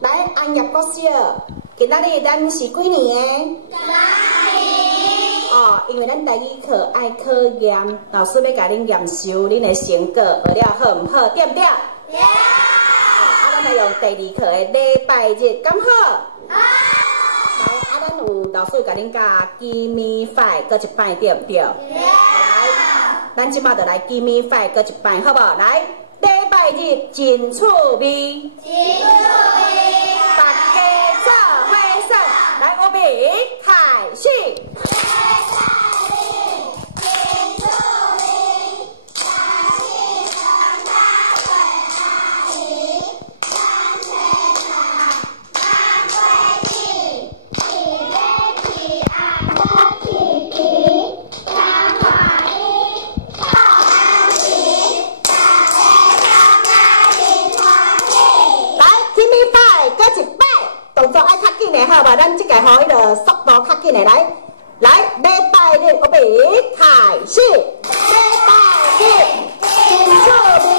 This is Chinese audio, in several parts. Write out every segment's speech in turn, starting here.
来，安业国小，今仔日咱是几年的？哦，因为咱台语课爱考验，老师要甲恁验收恁的成果，学了好唔好？对不对？对。哦，咱来用第二课的礼拜日，敢好？好。来，咱有老师甲恁教 Give me five， 搁一摆对不对？对。来，咱即马就来 Give me five， 搁一摆，好不好？来，礼拜日真趣味。真趣味。大家做伙耍，来，预备，开始。 动作爱较紧的，好吧？咱即个互迄个速度较紧的，来，礼拜日，预备，开始。礼拜日，真趣味。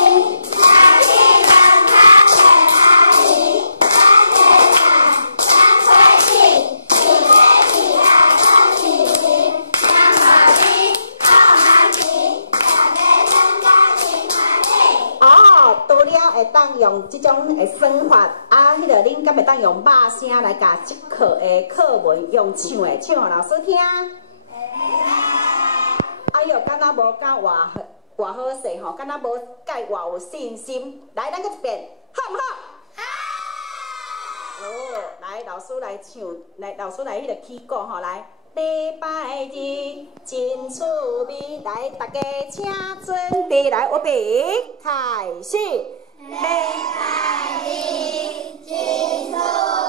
除了会当用即种的算法，迄个恁敢会当用肉声来甲即课的课文用唱的，唱互老师听。哎哟，敢若无甲偌好势吼，敢若无甲偌有信心。来，咱搁一遍，好唔好？好。哦，来，老师来唱，老师来迄个起鼓吼，来。 礼拜日真趣味，来，大家请准备，来，预备，开始。礼拜日真趣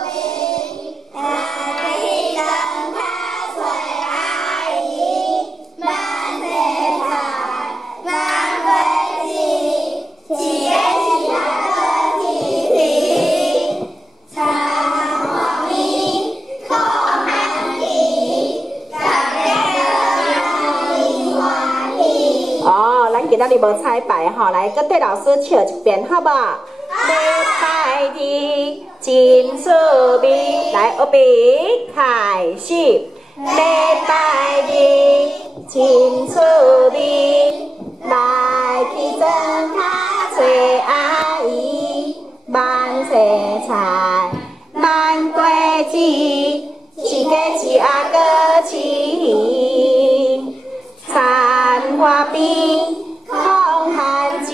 味，大地灯塔最阿姨，满地菜，满飞机，起个起来个起起，长黄米，空寒地。 哦，咱今仔日无彩排吼，来，搁对老师唱一遍，好不好？礼拜日真趣味，来，预备，开始。礼拜日真趣味，来去装卡找阿姨，满青菜，满果子，一个一阿个起。 田花边，空寒枝，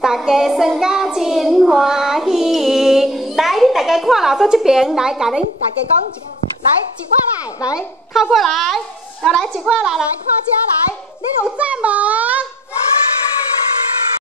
大家算甲真欢喜。来，恁大家看老师这边，来，甲恁大家讲一，来一挂来，来靠过来，来一挂来，来看遮来。